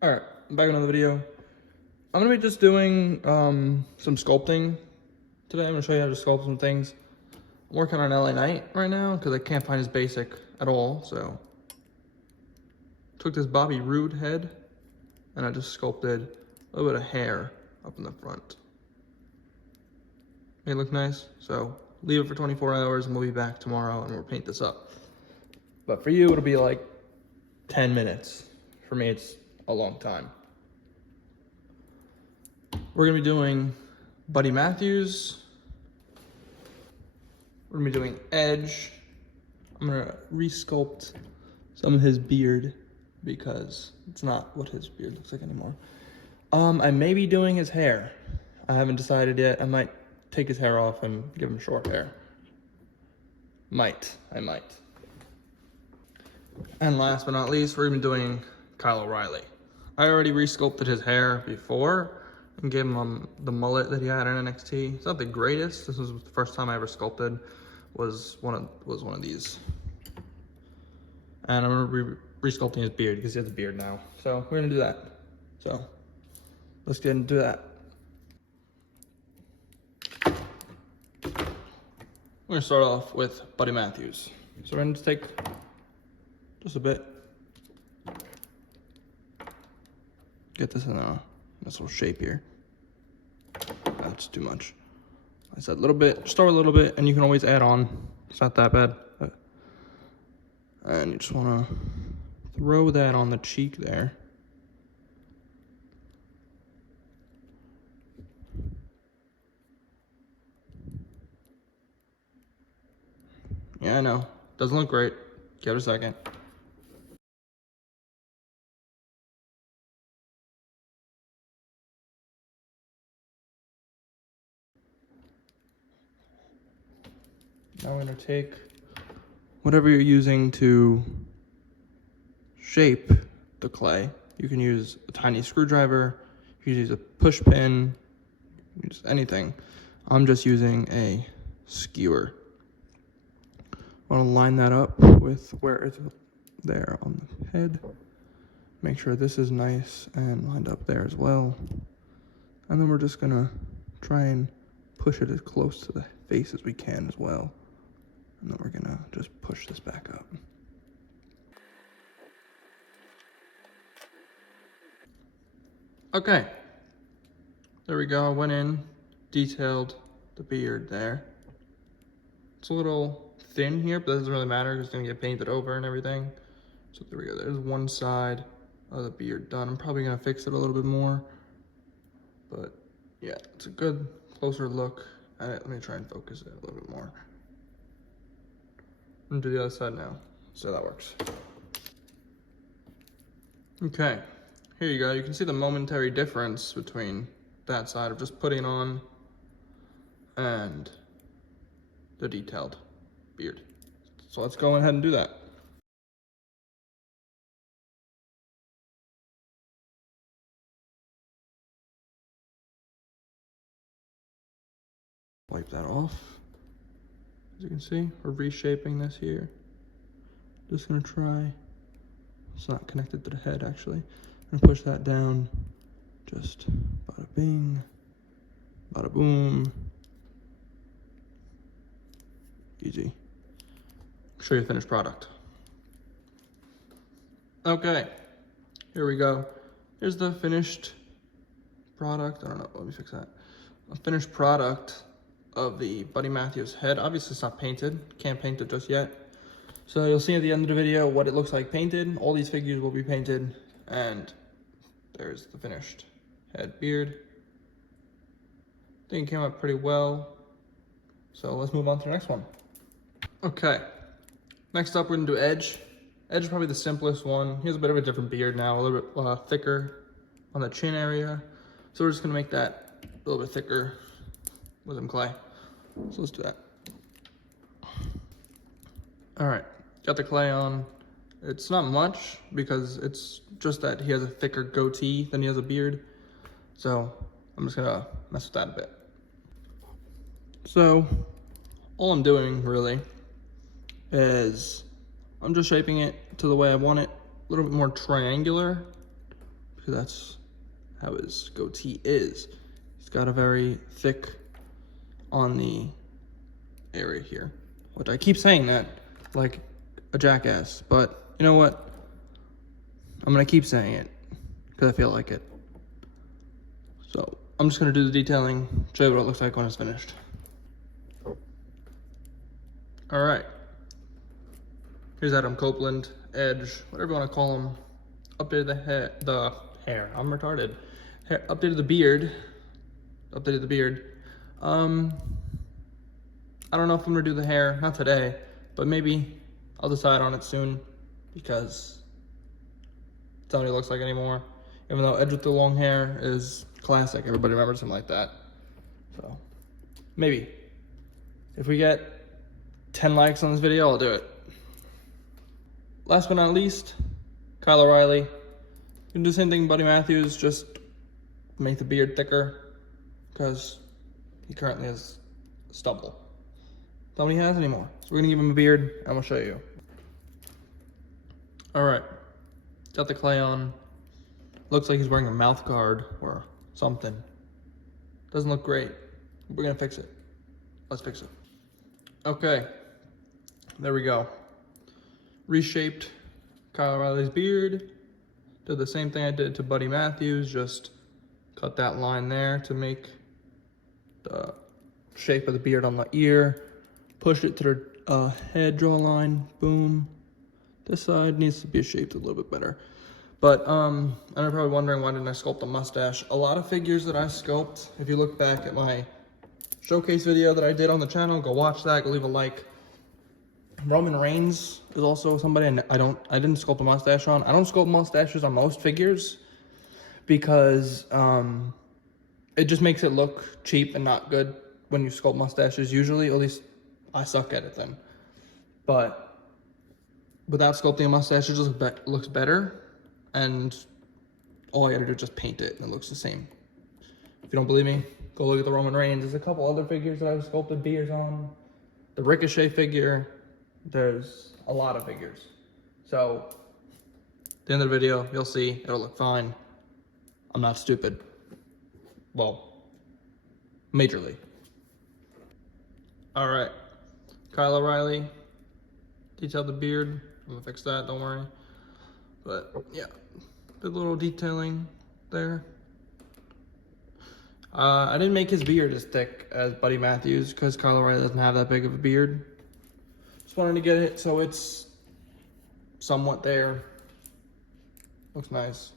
Alright, back with another video. I'm gonna be just doing some sculpting today. I'm gonna show you how to sculpt some things. I'm working on LA Knight right now because I can't find his basic at all, so took this Bobby Roode head and I just sculpted a little bit of hair up in the front. May look nice, so leave it for 24 hours and we'll be back tomorrow and we'll paint this up. But for you, it'll be like 10 minutes. For me, it's a long time. We're gonna be doing Buddy Matthews. We're gonna be doing Edge. I'm gonna resculpt some of his beard because it's not what his beard looks like anymore. I may be doing his hair. I haven't decided yet. I might take his hair off and give him short hair. I might. And last but not least, we're gonna be doing Kylo Riley. I already resculpted his hair before and gave him the mullet that he had in NXT. It's not the greatest. This was the first time I ever sculpted. Was one of these. And I'm gonna be resculpting his beard because he has a beard now. So we're gonna do that. So let's get into that. We're gonna start off with Buddy Matthews. So we're gonna just take just a bit. Get this in a nice little shape here. That's too much. I said a little bit, start with a little bit, and you can always add on. It's not that bad. And you just wanna throw that on the cheek there. Yeah, I know. Doesn't look great. Give it a second. Now we're gonna take whatever you're using to shape the clay. You can use a tiny screwdriver, you can use a push pin, use anything. I'm just using a skewer. I want to line that up with where it's there on the head. Make sure this is nice and lined up there as well. And then we're just gonna try and push it as close to the face as we can as well. And then we're gonna just push this back up. Okay, there we go. I went in, detailed the beard there. It's a little thin here, but that doesn't really matter because it's gonna get painted over and everything. So there we go, there's one side of the beard done. I'm probably gonna fix it a little bit more, but yeah, it's a good closer look at it. Let me try and focus it a little bit more. I'm gonna do the other side now, so that works. Okay, here you go. You can see the momentary difference between that side of just putting on and the detailed beard. So let's go ahead and do that. Wipe that off. As you can see, we're reshaping this here. Just gonna try, it's not connected to the head actually. I'm gonna push that down, just bada bing, bada boom. Easy. Show you the finished product. Okay, here we go. Here's the finished product. I don't know, let me fix that. A finished product of the Buddy Matthews head. Obviously it's not painted, can't paint it just yet. So you'll see at the end of the video what it looks like painted. All these figures will be painted, and there's the finished head beard. I think it came out pretty well. So let's move on to the next one. Okay, next up we're gonna do Edge. Edge is probably the simplest one. He has a bit of a different beard now, a little bit thicker on the chin area. So we're just gonna make that a little bit thicker with some clay. So let's do that. All right, got the clay on. It's not much because it's just that he has a thicker goatee than he has a beard. So I'm just gonna mess with that a bit. So all I'm doing really is I'm just shaping it to the way I want it, a little bit more triangular because that's how his goatee is. He's got a very thick on the area here, which I keep saying that like a jackass, but you know what? I'm gonna keep saying it because I feel like it. So I'm just gonna do the detailing, show you what it looks like when it's finished. All right. Here's Adam Copeland, Edge, whatever you want to call him. Updated the hair. I'm retarded. Updated the beard. Updated the beard. I don't know if I'm gonna do the hair, not today, but maybe I'll decide on it soon because it's not what he looks like anymore. Even though Edge with the long hair is classic, everybody remembers him like that. So maybe if we get 10 likes on this video, I'll do it. Last but not least, Kylo Riley. You can do the same thing Buddy Matthews, just make the beard thicker because he currently has stubble. That's not what he has anymore. So we're gonna give him a beard and we'll show you. All right, got the clay on. Looks like he's wearing a mouth guard or something. Doesn't look great. We're gonna fix it. Let's fix it. Okay, there we go. Reshaped Kylo Riley's beard. Did the same thing I did to Buddy Matthews, just cut that line there to make the shape of the beard on the ear. Push it to the head jawline, boom. This side needs to be shaped a little bit better. But and you're probably wondering, why didn't I sculpt a mustache? A lot of figures that I sculpt, if you look back at my showcase video that I did on the channel, go watch that, go leave a like. Roman Reigns is also somebody I didn't sculpt a mustache on. I don't sculpt mustaches on most figures because it just makes it look cheap and not good when you sculpt mustaches usually. At least I suck at it then. But without sculpting a mustache, it just looks better. And all I gotta do is just paint it and it looks the same. If you don't believe me, go look at the Roman Reigns. There's a couple other figures that I've sculpted beards on. The Ricochet figure. There's a lot of figures. So, at the end of the video, you'll see it'll look fine. I'm not stupid. Well, majorly. All right, Kylo Riley, detailed the beard. I'm gonna fix that, don't worry. But yeah, did a little detailing there. I didn't make his beard as thick as Buddy Matthews because Kylo Riley doesn't have that big of a beard. Just wanted to get it so it's somewhat there. Looks nice.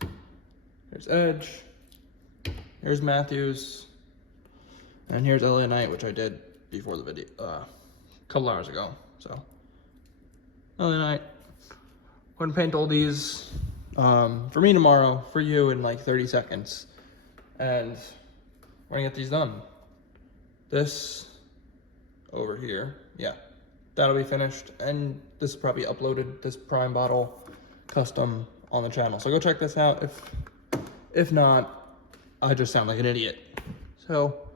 Here's Edge. Here's Matthews. And here's LA Knight, which I did before the video, a couple hours ago. So, LA Knight. I'm gonna paint all these for me tomorrow, for you in like 30 seconds. And we're gonna get these done. This over here, yeah. That'll be finished, and this is probably uploaded, this prime bottle custom on the channel. So go check this out. If not, I just sound like an idiot. So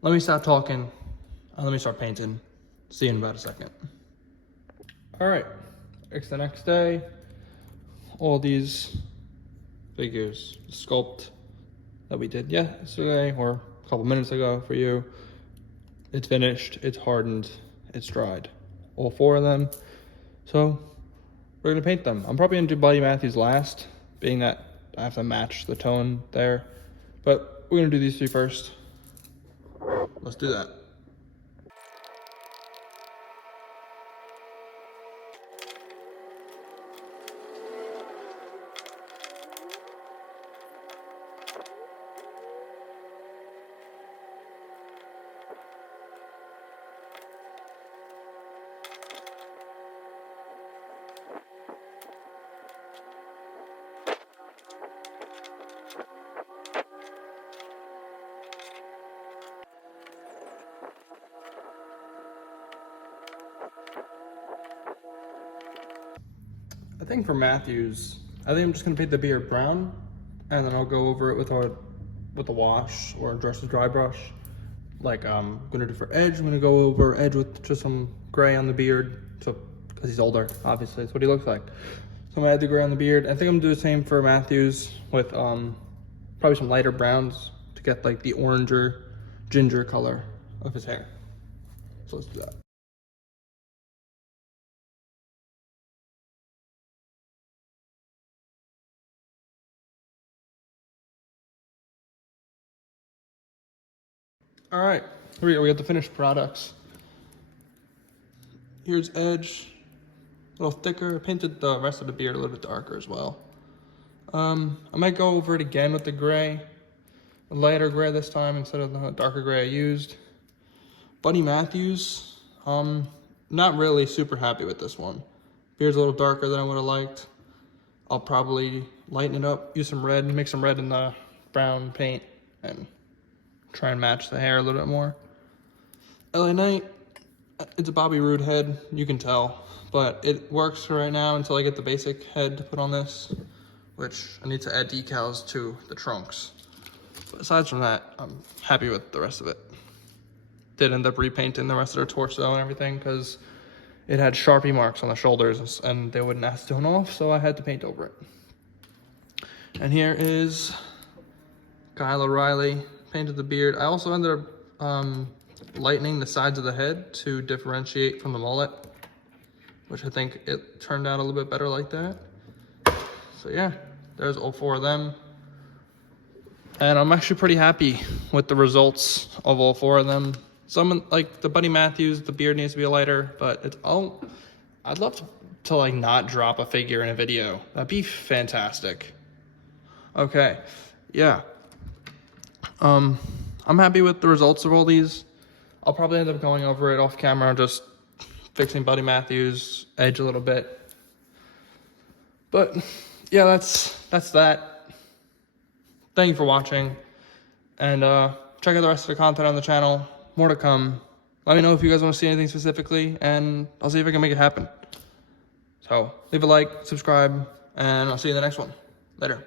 let me stop talking and let me start painting. See you in about a second. All right, it's the next day. All these figures, Sculpt that we did yesterday or a couple minutes ago for you. It's finished, it's hardened, it's dried. All four of them. So we're gonna paint them. I'm probably gonna do Buddy Matthews last, being that I have to match the tone there. But we're gonna do these three first. Let's do that. I think for Matthews, I think I'm just gonna paint the beard brown, and then I'll go over it with a wash or just a dry brush. Like I'm gonna do for Edge, I'm gonna go over Edge with just some gray on the beard, so because he's older, obviously, that's what he looks like. So I'm gonna add the gray on the beard. I think I'm gonna do the same for Matthews with probably some lighter browns to get like the oranger ginger color of his hair. So let's do that. All right, here we go. We got the finished products. Here's edge, a little thicker. I painted the rest of the beard a little bit darker as well. I might go over it again with the gray, a lighter gray this time instead of the darker gray I used. Buddy Matthews, not really super happy with this one. Beard's a little darker than I would have liked. I'll probably lighten it up, use some red, mix some red in the brown paint, and try and match the hair a little bit more. LA Knight, it's a Bobby Roode head, you can tell, but it works for right now until I get the basic head to put on this, which I need to add decals to the trunks. But aside from that, I'm happy with the rest of it. Did end up repainting the rest of their torso and everything because it had Sharpie marks on the shoulders and they wouldn't acetone off, so I had to paint over it. And here is Kylo Riley, painted the beard. I also ended up lightening the sides of the head to differentiate from the mullet, which I think it turned out a little bit better like that. So yeah, there's all four of them. And I'm actually pretty happy with the results of all four of them. Some, like the Buddy Matthews, the beard needs to be lighter, but it's all, I'd love to like not drop a figure in a video. That'd be fantastic. Okay, yeah. I'm happy with the results of all these. I'll probably end up going over it off camera, just fixing Buddy Matthews' edge a little bit. But yeah, that's that. Thank you for watching, and check out the rest of the content on the channel. More to come. Let me know if you guys want to see anything specifically, and I'll see if I can make it happen. So leave a like, subscribe, and I'll see you in the next one. Later.